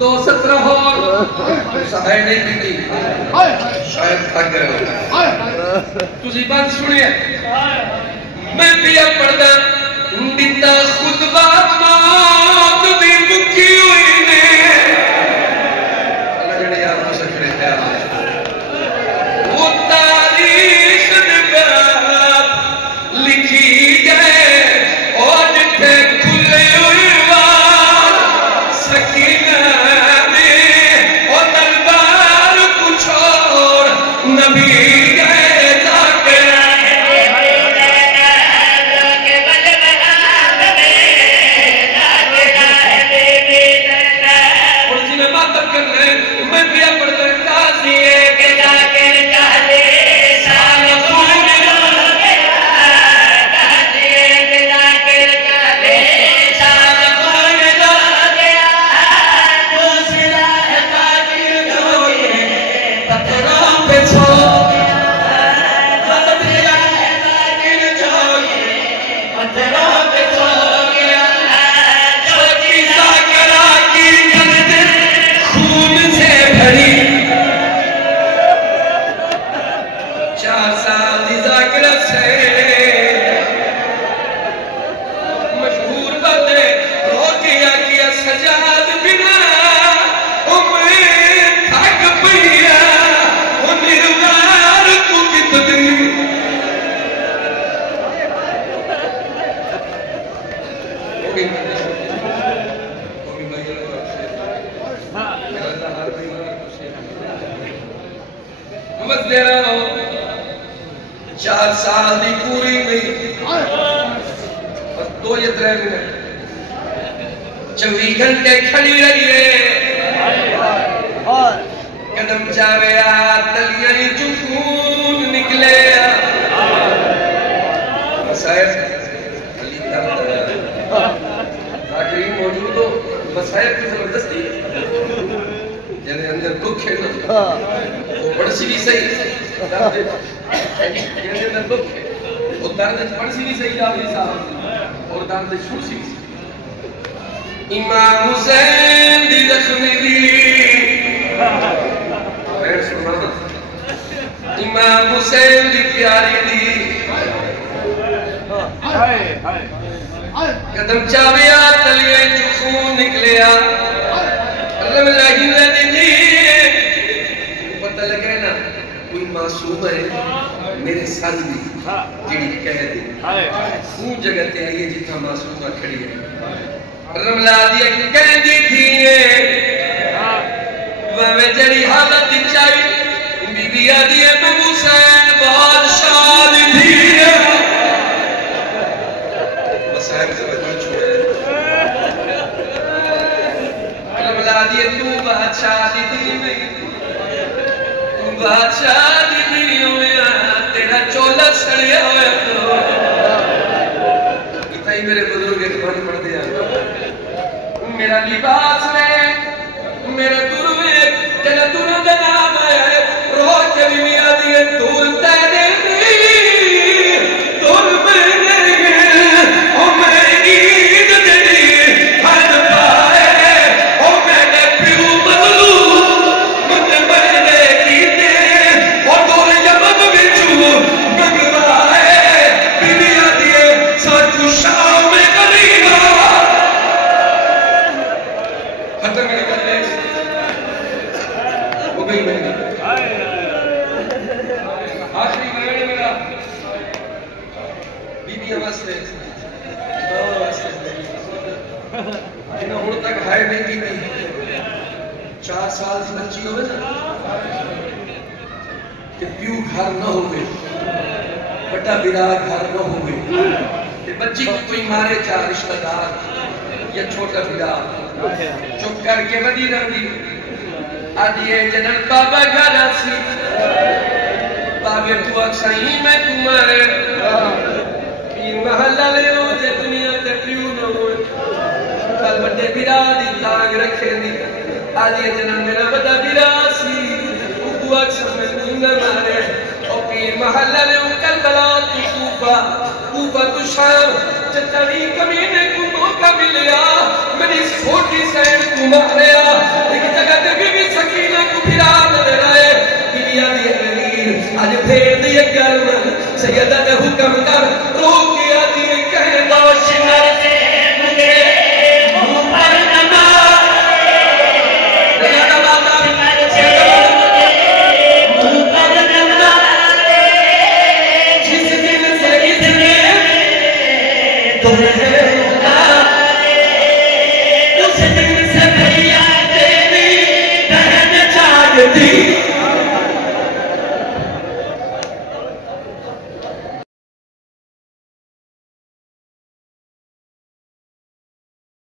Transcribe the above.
217 और सहाय नहीं की शायद थक गए हो तुसी बात सुनिए मैं पिया पढ़दा दिता खुतबा मौत दी मुक्की हुई ने अल्लाह जड़े यार तो सकरे थे वो तारीख दे बात लिखी गए और जिथे खुले हुए सकीना ने और दरबार को छोड़ नबी इमाम हुसैन दी जख्मी दी इमाम हुसैन दी प्यारी दी कदम चाविया तलिए चो खून निकलिया पता लगे ना कोई मासूम है मेरे साथ भी जी कह दे वो जगह ते आई है जितना मासूम खड़ी है रमला दी कहती थी वे जड़ी हालत चाहिए बीबी आदि अबू हुसैन बादशाह दी थी हुसैन से बच छोड़े रमला दी तू बादशाह दी थी नहीं तू बादशाह दी नहीं होया तेरा चोला सड़िया होया तो इतना ही मेरे बुजुर्ग एक बार पढ़ दिया मेरा लिबास है मेरा गुरु है तेरा दुनु का नाम है रोज कभी मिया दिए दूर तेरे दूर मैंने ओ मैं ईद तेरी हद पाए ओ मैंने प्यू बदलू मैंने कीते ओ दूर जब बिचू मंगवाए मिया दिए साचू शाम में करीना खत्म नहीं करते वो भी नहीं आखिरी गाने मेरा बीबी वास्ते जिन्हें हुण तक हाय नहीं की 4 साल की बच्ची हो ना कि प्यू घर न हो बड़ा बिरा घर न हो बच्ची को कोई मारे 4 रिश्तेदार या छोटा बिरा चुप करके वधी रही आदिए जनन बाबा घर आसी बाबे तू अक्साई मैं तुम्हारे पीर महल्ला ले हो जे दुनिया ते प्यू न हो कल बड़े बिरा दी तांग रखे दी आदिए जनन मेरा बड़ा बिरा सी तू अक्सा मैं न मारे ओ पीर महल्ला ले कल बला तू कूफा तू शाम चतरी कमीने को मौका मिल गया मेरी छोटी सैन तुम्हारे आज भेद ये गर्म सैयदा ने हुक्म कर रोकिया दी कहे दोष मरते मुझे मुंह पर नमाज लगाना बाता मुंह पर नमाज जिस दिन से इतने तुमने